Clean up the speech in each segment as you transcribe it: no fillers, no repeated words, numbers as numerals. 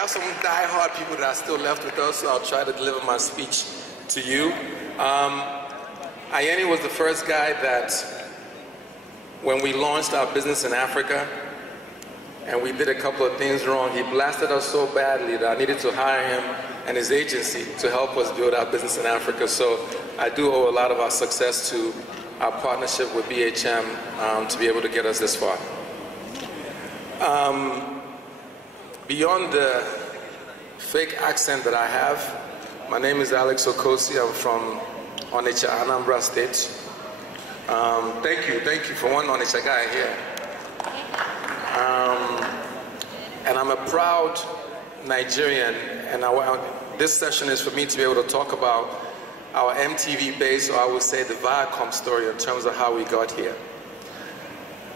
have some die-hard people that are still left with us, so I'll try to deliver my speech to you. Iyanya was the first guy that, when we launched our business in Africa, and we did a couple of things wrong, he blasted us so badly that I needed to hire him and his agency to help us build our business in Africa. So I do owe a lot of our success to our partnership with BHM to be able to get us this far. Beyond the fake accent that I have, my name is Alex Okosi. I'm from Onitsha, Anambra State. Thank you for one Onitsha guy here. And I'm a proud Nigerian, and this session is for me to be able to talk about our MTV base, or I would say the Viacom story in terms of how we got here.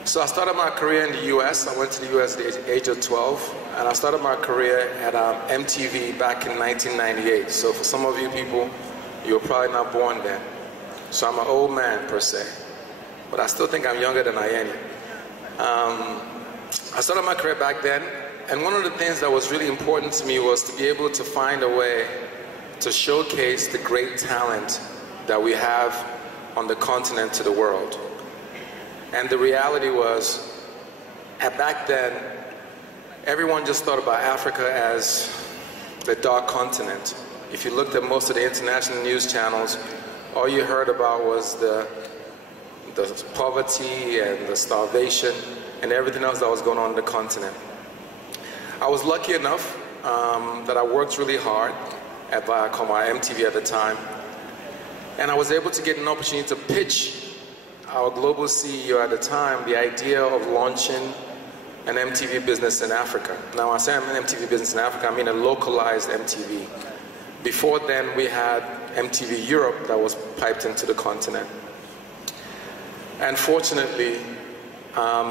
So I started my career in the US. I went to the US at the age of 12, and I started my career at MTV back in 1998. So for some of you people, you were probably not born then. So I'm an old man per se, but I still think I'm younger than Iyanya. I started my career back then, and one of the things that was really important to me was to be able to find a way to showcase the great talent that we have on the continent to the world. And the reality was, back then, everyone just thought about Africa as the dark continent. If you looked at most of the international news channels, all you heard about was the poverty and the starvation and everything else that was going on in the continent. I was lucky enough that I worked really hard at Viacom, MTV at the time, and I was able to get an opportunity to pitch our global CEO at the time the idea of launching an MTV business in Africa. Now, I say an MTV business in Africa, I mean a localized MTV. Before then, we had MTV Europe that was piped into the continent. And fortunately,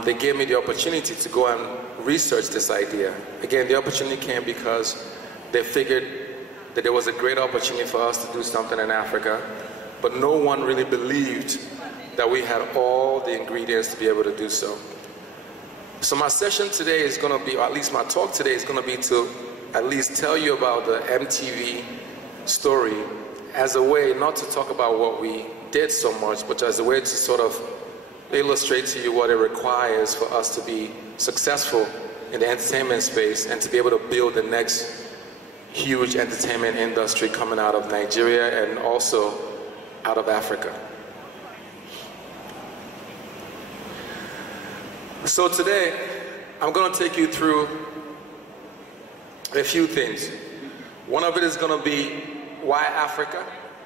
they gave me the opportunity to go and research this idea. Again, the opportunity came because they figured that there was a great opportunity for us to do something in Africa, but no one really believed that we had all the ingredients to be able to do so. So my session today is going to be, or at least my talk today is going to be to at least tell you about the MTV story as a way not to talk about what we did so much, but as a way to sort of illustrate to you what it requires for us to be successful in the entertainment space and to be able to build the next huge entertainment industry coming out of Nigeria and also out of Africa. So today, I'm going to take you through a few things. One of it is going to be why Africa?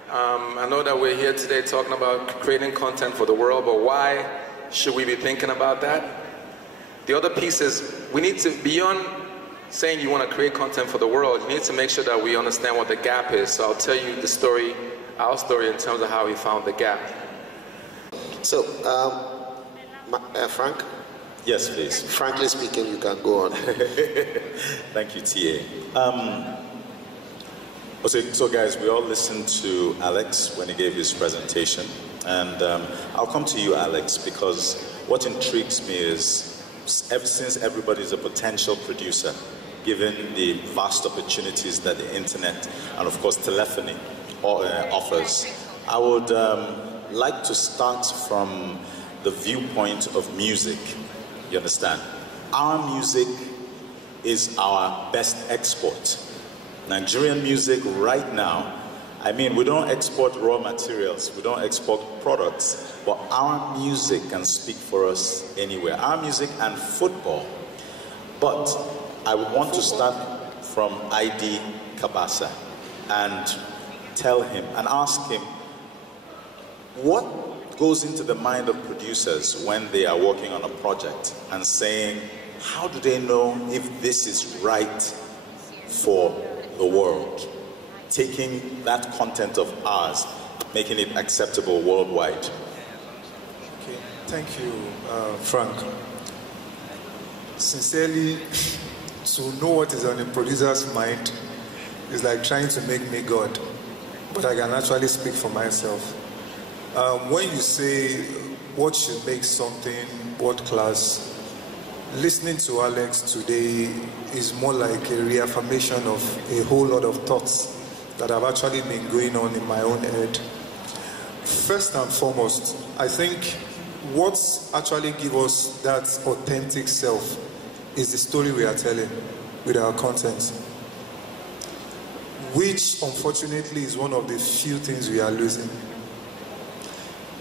I know that we're here today talking about creating content for the world, but why should we be thinking about that? The other piece is we need to, beyond saying you want to create content for the world, you need to make sure that we understand what the gap is. So I'll tell you the story, our story in terms of how we found the gap. So, Frank? Yes, please. Frankly speaking, you can go on. Thank you, TA. So guys, we all listened to Alex when he gave his presentation, and I'll come to you, Alex, because what intrigues me is, ever since everybody's a potential producer, given the vast opportunities that the internet and of course telephony offers, I would like to start from the viewpoint of music. You understand? Our music is our best export. Nigerian music right now, I mean, we don't export raw materials, we don't export products, but our music can speak for us anywhere. Our music and football. But I would want to start from ID Cabasa and tell him and ask him, what goes into the mind of producers when they are working on a project and saying, how do they know if this is right for the world? Taking that content of ours, making it acceptable worldwide. Okay, thank you, Frank. Sincerely, to know what is on a producer's mind is like trying to make me God, but I can actually speak for myself. When you say what should make something world class, listening to Alex today is more like a reaffirmation of a whole lot of thoughts that have actually been going on in my own head. First and foremost, I think what's actually gives us that authentic self is the story we are telling with our content, which unfortunately is one of the few things we are losing.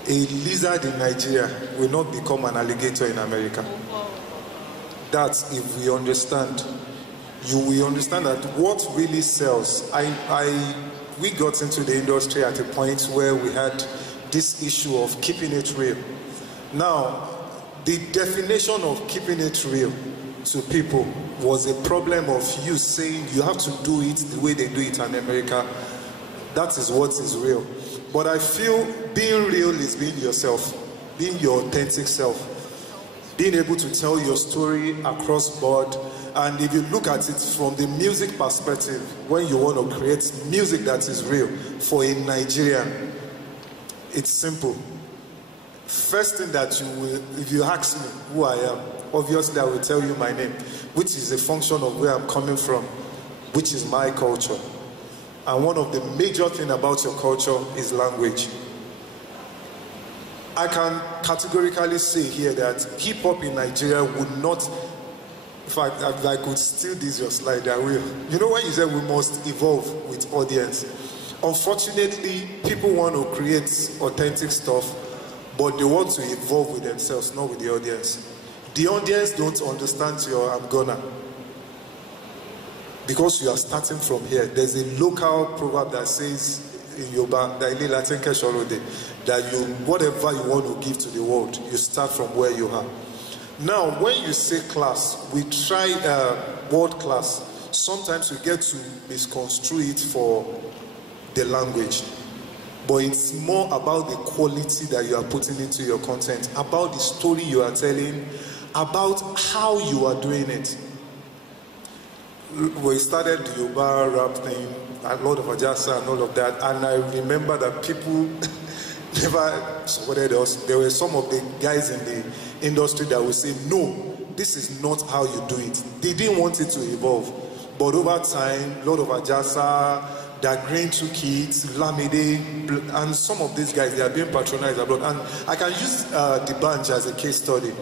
A lizard in Nigeria will not become an alligator in America. That's if we understand. You will understand that what really sells. We got into the industry at a point where we had this issue of keeping it real. Now, the definition of keeping it real to people was a problem of you saying you have to do it the way they do it in America. That is what is real. But I feel being real is being yourself, being your authentic self, being able to tell your story across board. And if you look at it from the music perspective, when you want to create music that is real for a Nigerian, it's simple. First thing that you will, if you ask me who I am, obviously I will tell you my name, which is a function of where I'm coming from, which is my culture. And one of the major things about your culture is language. I can categorically say here that hip-hop in Nigeria would not, in fact, if I could steal this your slide, I will. You know when you say we must evolve with audience? Unfortunately, people want to create authentic stuff, but they want to evolve with themselves, not with the audience. The audience don't understand your I'm gonna. Because you are starting from here. There's a local proverb that says in Yoruba, that you, whatever you want to give to the world, you start from where you are. Now, when you say class, we try world class. Sometimes we get to misconstrue it for the language. But it's more about the quality that you are putting into your content, about the story you are telling, about how you are doing it. We started the Yoruba rap thing, a lot of Ajasa and all of that, and I remember that people never supported us. There were some of the guys in the industry that would say, no, this is not how you do it. They didn't want it to evolve. But over time, a lot of Ajasa, that Green took it, Lamide, and some of these guys, they are being patronized abroad. And I can use the Bunch as a case study.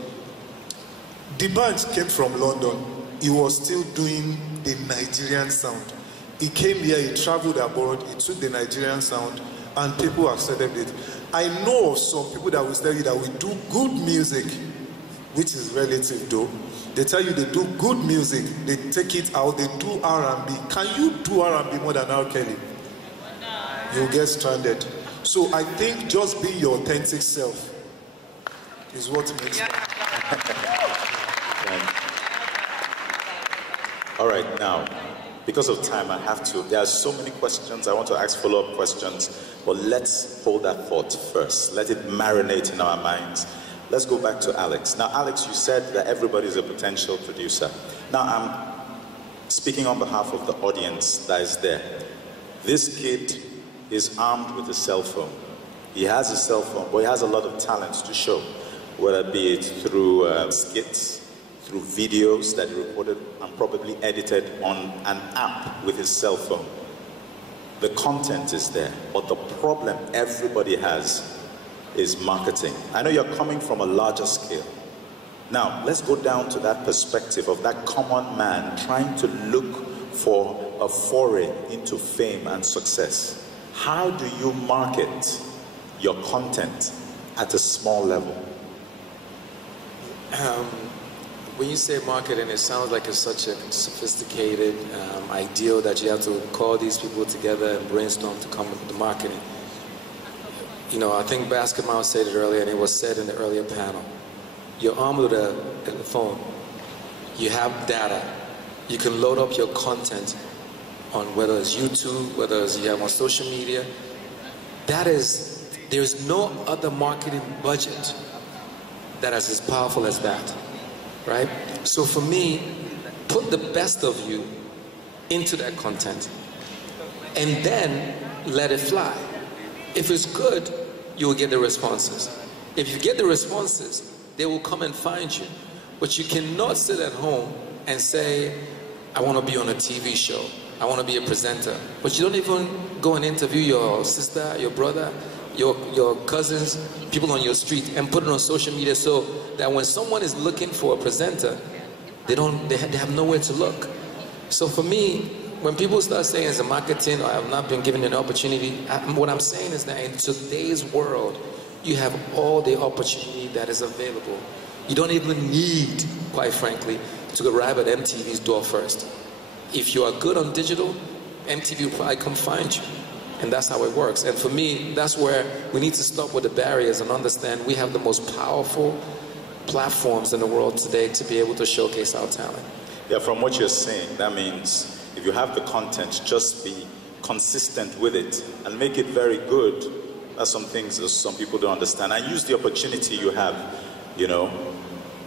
The Bunch came from London. He was still doing the Nigerian sound. He came here, he traveled abroad, he took the Nigerian sound, and people accepted it. I know of some people that will tell you that we do good music, which is relative though. They tell you they do good music, they take it out, they do R&B. Can you do R&B more than R. Kelly? You'll get stranded. So I think just being your authentic self is what makes it. All right, now, because of time, I have to, there are so many questions. I want to ask follow-up questions, but let's hold that thought first. Let it marinate in our minds. Let's go back to Alex. Now, Alex, you said that everybody is a potential producer. Now, I'm speaking on behalf of the audience that is there. This kid is armed with a cell phone. He has a cell phone, but he has a lot of talents to show, whether it be it through skits, through videos that he recorded and probably edited on an app with his cell phone. The content is there, but the problem everybody has is marketing. I know you're coming from a larger scale. Now, let's go down to that perspective of that common man trying to look for a foray into fame and success. How do you market your content at a small level? When you say marketing, it sounds like it's such a sophisticated ideal that you have to call these people together and brainstorm to come up with the marketing. You know, I think Basketball said it earlier, and it was said in the earlier panel. You're armed with a phone. You have data. You can load up your content on whether it's YouTube, whether it's you have on social media. There's no other marketing budget that is as powerful as that. Right? So for me, put the best of you into that content and then let it fly. If it's good, you will get the responses. If you get the responses, they will come and find you. But you cannot sit at home and say, I want to be on a TV show. I want to be a presenter. But you don't even go and interview your sister, your brother, your cousins, people on your street, and put it on social media so that when someone is looking for a presenter, they have nowhere to look. So for me, when people start saying it's a marketing or I have not been given an opportunity, what I'm saying is that in today's world, you have all the opportunity that is available. You don't even need, quite frankly, to arrive at MTV's door first. If you are good on digital, MTV will probably come find you. And that's how it works. And for me, that's where we need to stop with the barriers and understand we have the most powerful platforms in the world today to be able to showcase our talent. Yeah, from what you're saying, that means if you have the content, just be consistent with it and make it very good. That's some things that some people don't understand. And use the opportunity you have, you know.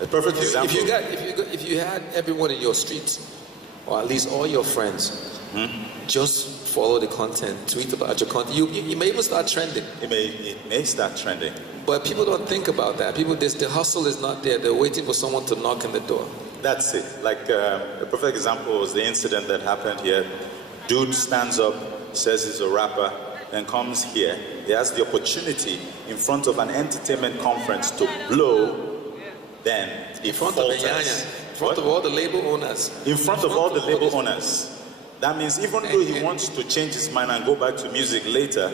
A perfect example. If you had everyone in your street, or at least all your friends, just follow the content, tweet about your content. You may even start trending. It may start trending. But people don't think about that. People, the hustle is not there. They're waiting for someone to knock on the door. That's it. Like a perfect example was the incident that happened here. Dude stands up, says he's a rapper, then comes here. He has the opportunity in front of an entertainment conference to blow. Then in front of Iyanya, in front of all the label owners. In front of all the label owners. That means even though he wants to change his mind and go back to music later,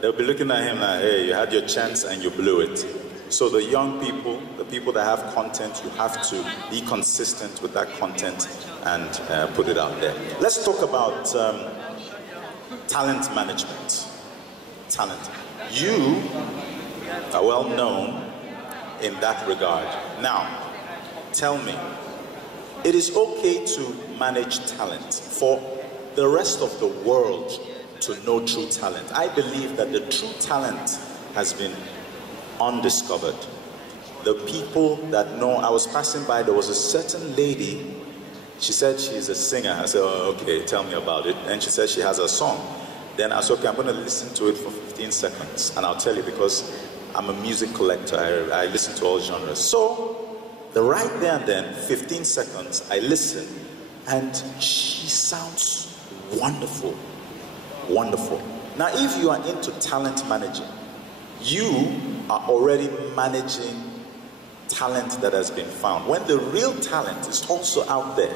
they'll be looking at him like, hey, you had your chance and you blew it. So the young people, the people that have content, you have to be consistent with that content and put it out there. Let's talk about talent management. Talent. You are well known in that regard. Now, tell me, it is okay to manage talent for the rest of the world to know true talent. I believe that the true talent has been undiscovered. The people that know, I was passing by, there was a certain lady, she said she's a singer. I said, oh, okay, tell me about it. And she said she has a song. Then I said, okay, I'm going to listen to it for 15 seconds. And I'll tell you because I'm a music collector. I listen to all genres. So, right there and then, 15 seconds, I listen, and she sounds wonderful. Wonderful. Now, if you are into talent managing, you are already managing talent that has been found. When the real talent is also out there,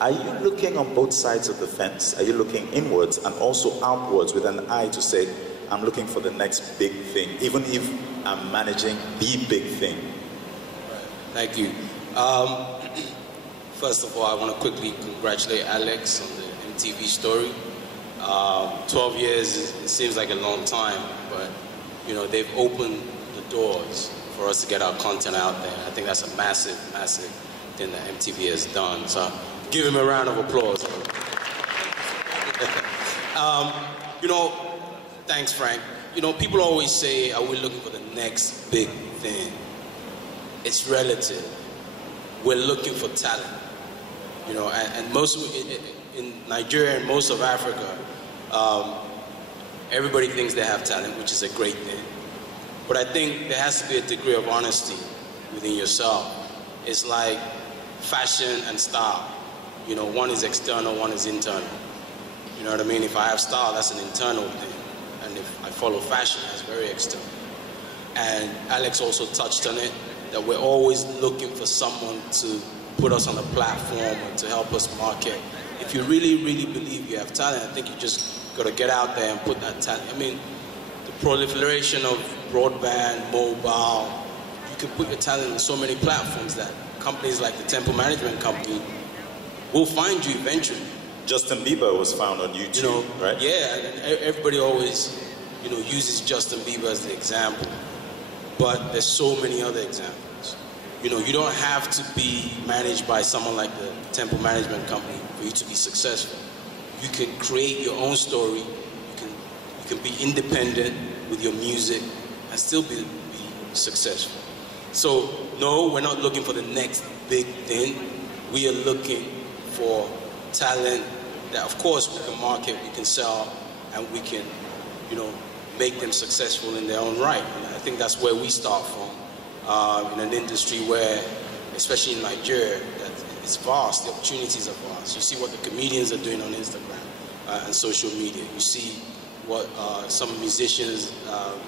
are you looking on both sides of the fence? Are you looking inwards and also outwards with an eye to say, I'm looking for the next big thing, even if I'm managing the big thing? Thank you. First of all, I want to quickly congratulate Alex on the MTV story. 12 years, it seems like a long time, but you know, they've opened the doors for us to get our content out there. I think that's a massive, massive thing that MTV has done. So give him a round of applause. You know, thanks, Frank. You know, people always say, are we looking for the next big thing? It's relative. We're looking for talent. You know, and most in Nigeria and most of Africa, everybody thinks they have talent, which is a great thing. But I think there has to be a degree of honesty within yourself. It's like fashion and style. You know, one is external, one is internal. You know what I mean? If I have style, that's an internal thing. And if I follow fashion, that's very external. And Alex also touched on it, that we're always looking for someone to put us on a platform or to help us market. If you really, really believe you have talent, I think you just got to get out there and put that talent. I mean, the proliferation of broadband, mobile, you can put your talent on so many platforms that companies like the Temple Management Company will find you eventually. Justin Bieber was found on YouTube, you know, right? Yeah, and everybody always, you know, uses Justin Bieber as the example. But there's so many other examples. You know, you don't have to be managed by someone like the Temple Management Company for you to be successful. You can create your own story. You can be independent with your music and still be successful. So, no, we're not looking for the next big thing. We are looking for talent that, of course, we can market, we can sell, and we can, you know, make them successful in their own right. And I think that's where we start from, in an industry where especially in Nigeria, that it's vast. The opportunities are vast. You see what the comedians are doing on Instagram and social media. You see what some musicians,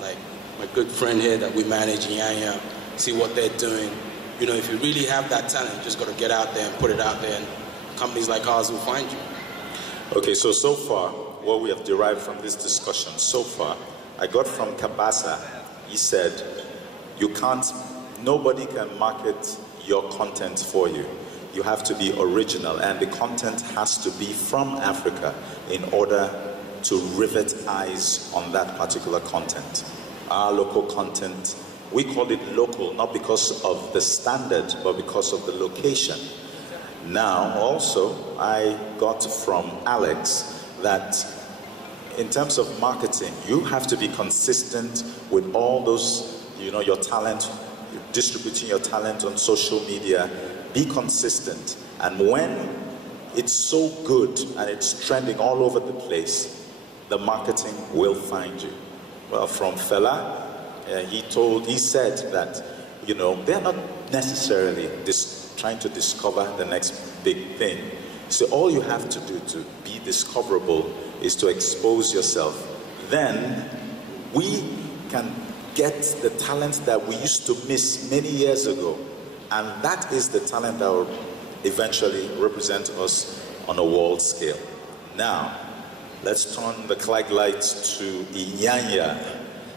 like my good friend here that we manage, Iyanya, see what they're doing. You know, if you really have that talent, you just got to get out there and put it out there, and companies like ours will find you. Okay, so far, what we have derived from this discussion so far, I got from Cabasa. He said, nobody can market your content for you. You have to be original, and the content has to be from Africa in order to rivet eyes on that particular content. Our local content, we call it local, not because of the standard, but because of the location. Now, also, I got from Alex that in terms of marketing, you have to be consistent with all those, your talent, distributing your talent on social media. Be consistent. And when it's so good and it's trending all over the place, the marketing will find you. Well, from Fela, he said that, they're not necessarily trying to discover the next big thing. So all you have to do to be discoverable is to expose yourself. Then we can get the talent that we used to miss many years ago. And that is the talent that will eventually represent us on a world scale. Now, let's turn the clock lights to Iyanya.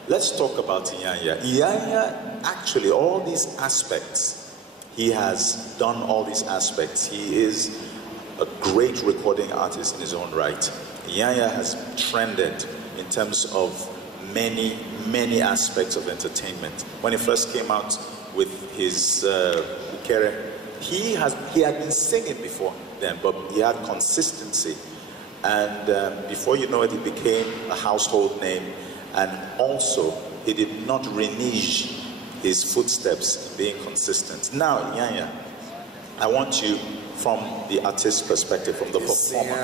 Let's talk about Iyanya. Iyanya, actually, all these aspects, he has done all these aspects. He is a great recording artist in his own right. Iyanya has trended in terms of many, many aspects of entertainment. When he first came out with his Ukere, he had been singing before then, but he had consistency. And before you know it, he became a household name. And also, he did not renege his footsteps, being consistent. Now, Iyanya, I want you from the artist perspective, from the performer.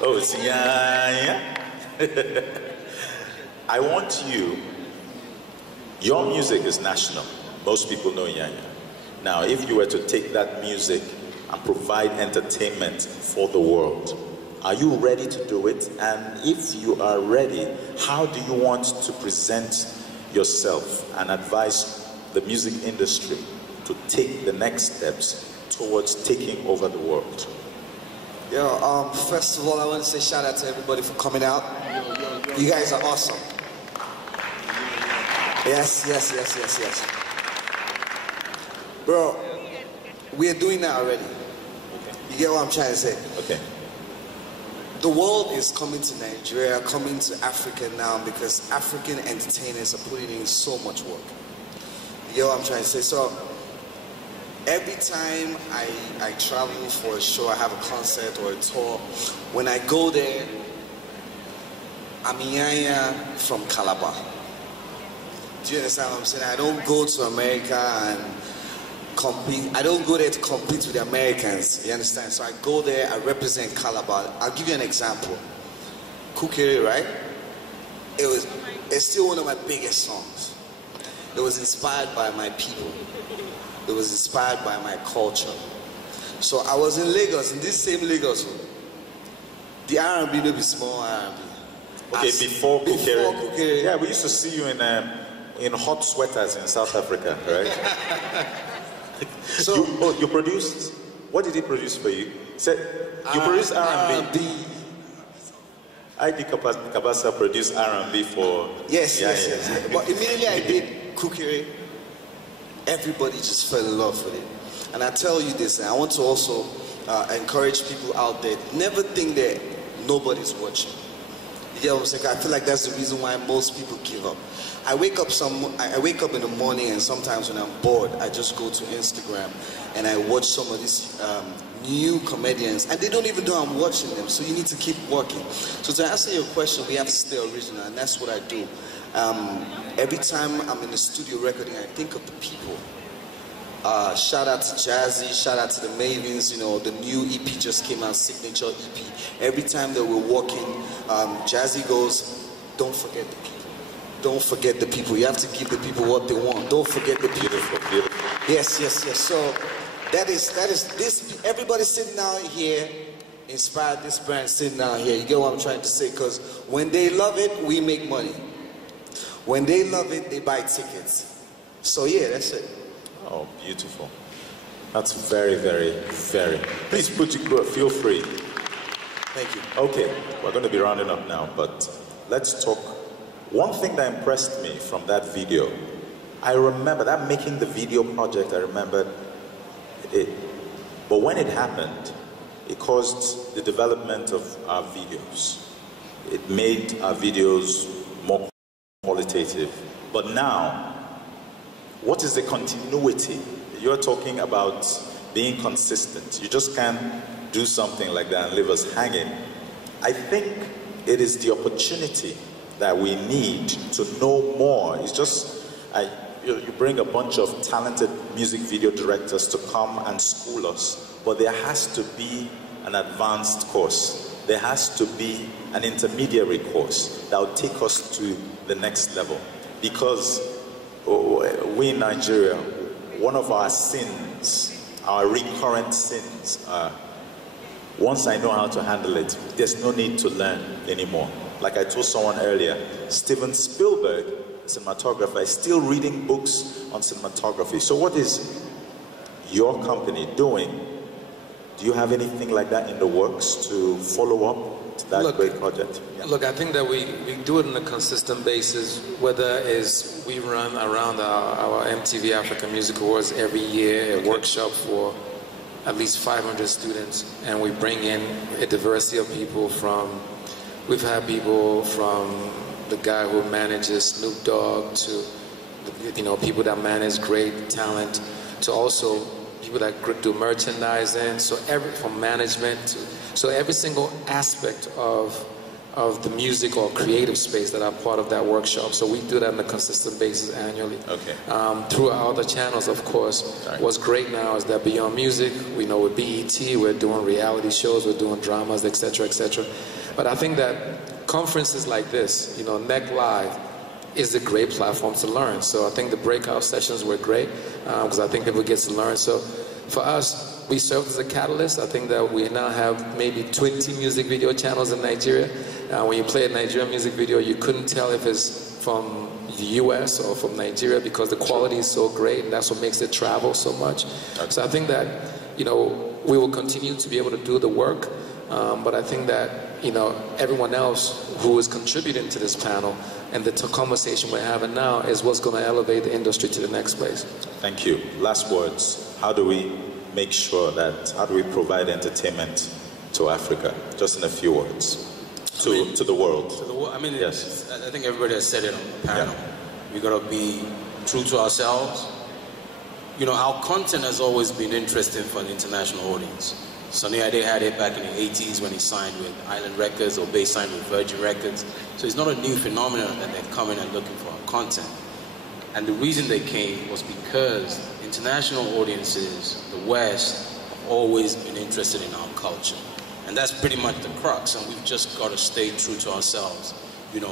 Oh, it's Iyanya. I want you, your music is national. Most people know Iyanya. Now, if you were to take that music and provide entertainment for the world, are you ready to do it? And if you are ready, how do you want to present yourself and advise the music industry to take the next steps towards taking over the world? First of all, I want to say shout out to everybody for coming out. You guys are awesome. Yes. Bro, we are doing that already. You get what I'm trying to say? Okay. The world is coming to Nigeria, coming to Africa now because African entertainers are putting in so much work. You know what I'm trying to say? So every time I travel for a show, I have a concert or a tour, when I go there, I'm Iyanya from Calabar. Do you understand what I'm saying? I don't go to America and compete. I don't go there to compete with the Americans. You understand? So I go there, I represent Calabar. I'll give you an example. Kukere, right? It's still one of my biggest songs. It was inspired by my people. It was inspired by my culture. So I was in Lagos, in this same Lagos. The R&B will be small R&B. Okay, before Kukere. Yeah, we used to see you in hot sweaters in South Africa, right? So you produced. What did he produce for you? Said you produced R&B. ID Cabasa produced R&B for. Yes. But immediately I did Kukere. Everybody just fell in love with it. And I tell you this, and I want to also encourage people out there: never think that nobody's watching. You know what I'm saying? I feel like that's the reason why most people give up. I wake up in the morning, and sometimes when I'm bored, I just go to Instagram and I watch some of these new comedians, and they don't even know I'm watching them. So you need to keep working. So to answer your question, we have to stay original, and that's what I do. Every time I'm in the studio recording, I think of the people. Shout out to Jazzy, shout out to the Mavens, the new EP just came out, Signature EP. Every time that we're walking, Jazzy goes, don't forget the people. Don't forget the people. You have to give the people what they want. Don't forget the people. Beautiful. Yes, yes, yes. So that is this. Everybody sitting out here inspired this brand sitting out here. You get what I'm trying to say? Because when they love it, we make money. When they love it, they buy tickets. So yeah, that's it. Oh, beautiful. That's very, very, very. Please feel free. Thank you. Okay, we're going to be rounding up now, but let's talk. One thing that impressed me from that video, I remember that making the video project, I remember it. But when it happened, it caused the development of our videos. It made our videos more qualitative. But now, what is the continuity? You're talking about being consistent. You just can't do something like that and leave us hanging. I think it is the opportunity that we need to know more. It's just, you bring a bunch of talented music video directors to come and school us, but there has to be an advanced course. There has to be an intermediary course that will take us to the next level. Because we in Nigeria, one of our sins, our recurrent sins are, once I know how to handle it, there's no need to learn anymore. Like I told someone earlier, Steven Spielberg, cinematographer, is still reading books on cinematography. So what is your company doing? Do you have anything like that in the works to follow up to that great project? Yeah. Look, I think that we do it on a consistent basis, whether it's we run around our MTV Africa Music Awards every year, a workshop for at least 500 students, and we bring in a diversity of people from, we've had people from the guy who manages Snoop Dogg to, people that manage great talent, to also people that do merchandising, from management, so every single aspect of the music or creative space that are part of that workshop. So we do that on a consistent basis annually. Okay. Through our other channels, of course. Right. What's great now is that beyond music, we know with BET, we're doing reality shows, we're doing dramas, etc., etc. But I think that conferences like this, NEC Live, is a great platform to learn. So I think the breakout sessions were great because I think people get to learn. So for us, we served as a catalyst. I think that we now have maybe 20 music video channels in Nigeria. When you play a Nigerian music video, you couldn't tell if it's from the US or from Nigeria because the quality is so great, and that's what makes it travel so much. Okay. So I think that, we will continue to be able to do the work, but I think that, everyone else who is contributing to this panel and the conversation we're having now is what's going to elevate the industry to the next place. Thank you. Last words. How do we make sure how do we provide entertainment to Africa? Just in a few words. To the world. To the world. Yes. I think everybody has said it on the panel. Yeah. We got to be true to ourselves. Our content has always been interesting for an international audience. Sonny Ade had it back in the 80s when he signed with Island Records, or Bay signed with Virgin Records. So it's not a new phenomenon that they're coming and looking for our content. And the reason they came was because international audiences, the West, have always been interested in our culture. And that's pretty much the crux, and we've just got to stay true to ourselves.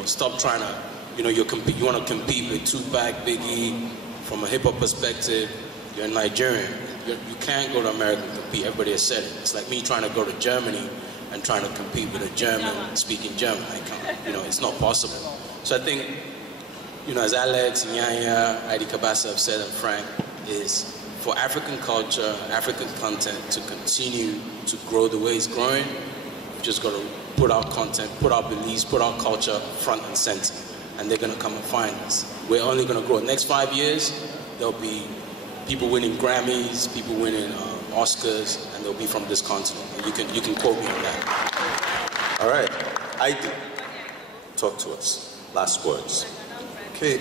Stop trying to, you want to compete with Tupac, Biggie. From a hip-hop perspective, you're Nigerian. You can't go to America and compete. Everybody has said it. It's like me trying to go to Germany and trying to compete with a German speaking German. I can't, it's not possible. So I think, as Alex, Iyanya, Cabasa have said, and Frank, is for African culture, African content to continue to grow the way it's growing, we've just got to put our content, put our beliefs, put our culture front and center. And they're going to come and find us. We're only going to grow. Next 5 years, there'll be people winning Grammys, people winning Oscars, and they'll be from this continent. And you can quote me on that. All right. Heidi, talk to us. Last words. Okay.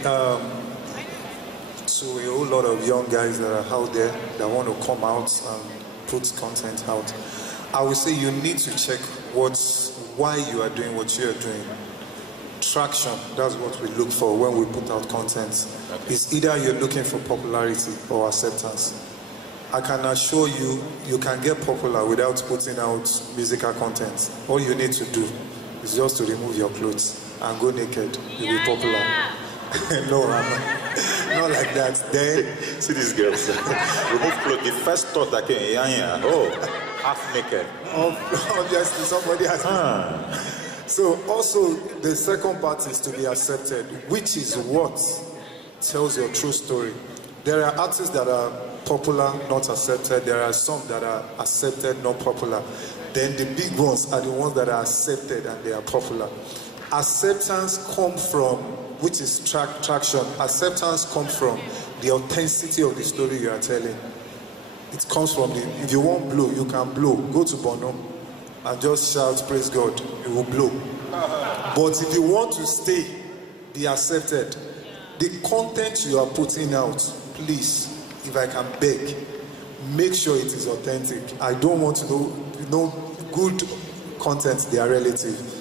So a whole lot of young guys that are out there that want to come out and put content out. I would say you need to check why you are doing what you are doing. Traction, that's what we look for when we put out content. Okay. It's either you're looking for popularity or acceptance. I can assure you, you can get popular without putting out musical content. All you need to do is just to remove your clothes and go naked. You'll be popular. No, I'm not. Not like that. Then see these girls. Remove clothes. The first thought that came, Iyanya, half naked. Obviously, somebody has. So also, the second part is to be accepted, which is what tells your true story. There are artists that are popular, not accepted. There are some that are accepted, not popular. Then the big ones are the ones that are accepted and they are popular. Acceptance comes from, which is traction. Acceptance comes from the authenticity of the story you are telling. It comes from if you want blow, you can blow. Go to Bono and just shout, praise God, you will blow. But if you want to stay, be accepted. The content you are putting out, please, if I can beg, make sure it is authentic. I don't want to know good content, they are relative.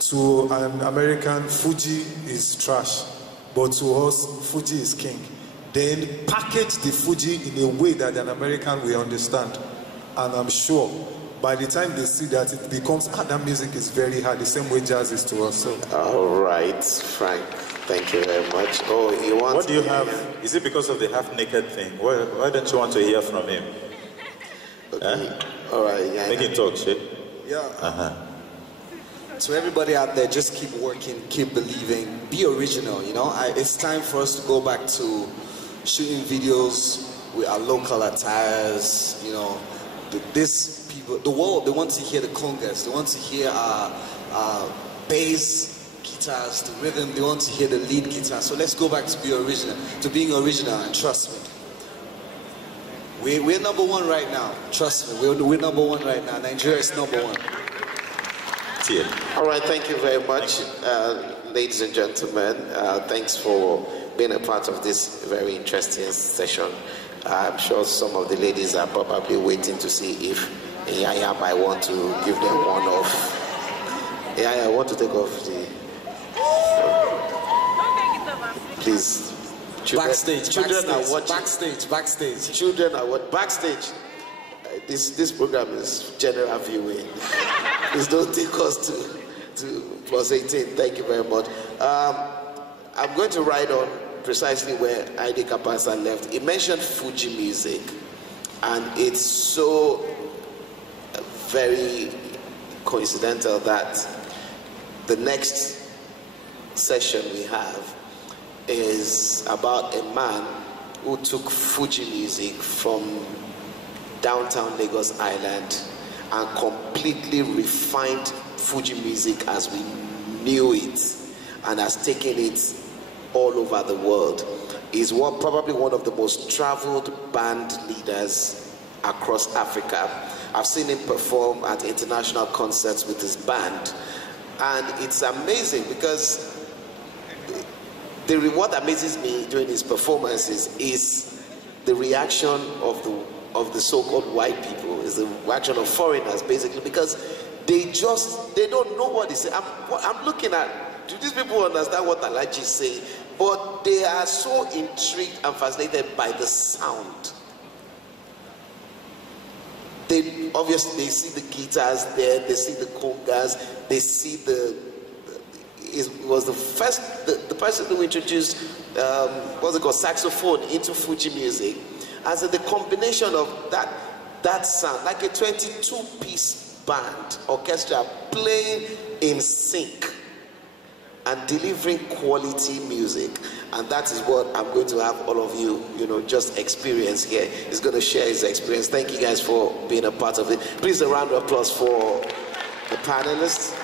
To an American, Fuji is trash, but to us, Fuji is king. Then package the Fuji in a way that an American will understand. And I'm sure by the time they see that, it becomes, that music is very hard, the same way jazz is to us. So. All right, Frank, thank you very much. What do you have? Is it because of the half-naked thing? Why don't you want to hear from him? Okay. All right, yeah. Make it talk, shit. Yeah. So everybody out there, just keep working, keep believing, be original, it's time for us to go back to shooting videos with our local attires, the world, they want to hear the congas, they want to hear our bass guitars, the rhythm, they want to hear the lead guitar. So let's go back to being original, and trust me. We're number one right now. Trust me, we're number one right now. Nigeria is number one. All right, thank you very much, ladies and gentlemen. Thanks for being a part of this very interesting session. I'm sure some of the ladies are probably waiting to see if Iyanya might want to give them one off. Iyanya, I want to take off the... Please. Children are watching. Backstage. Children are watching. Backstage. This program is general viewing. Please don't take us to plus 18. Thank you very much. I'm going to ride on precisely where ID Cabasa left. He mentioned Fuji music, and it's so very coincidental that the next session we have is about a man who took Fuji music from downtown Lagos Island and completely refined Fuji music as we knew it, and has taken it all over the world. He's probably one of the most traveled band leaders across Africa. I've seen him perform at international concerts with his band, and it's amazing because what amazes me during his performances is the reaction of the so-called white people, is the reaction of foreigners, basically, because they don't know what he said. I'm looking at, do these people understand what Alaji is saying? But they are so intrigued and fascinated by the sound. They see the guitars there, they see the congas, they see it was the person who introduced saxophone into Fuji music. And so the combination of that sound, like a 22-piece band orchestra playing in sync and delivering quality music. And that is what I'm going to have all of you, just experience here. He's going to share his experience. Thank you guys for being a part of it. Please, a round of applause for the panelists.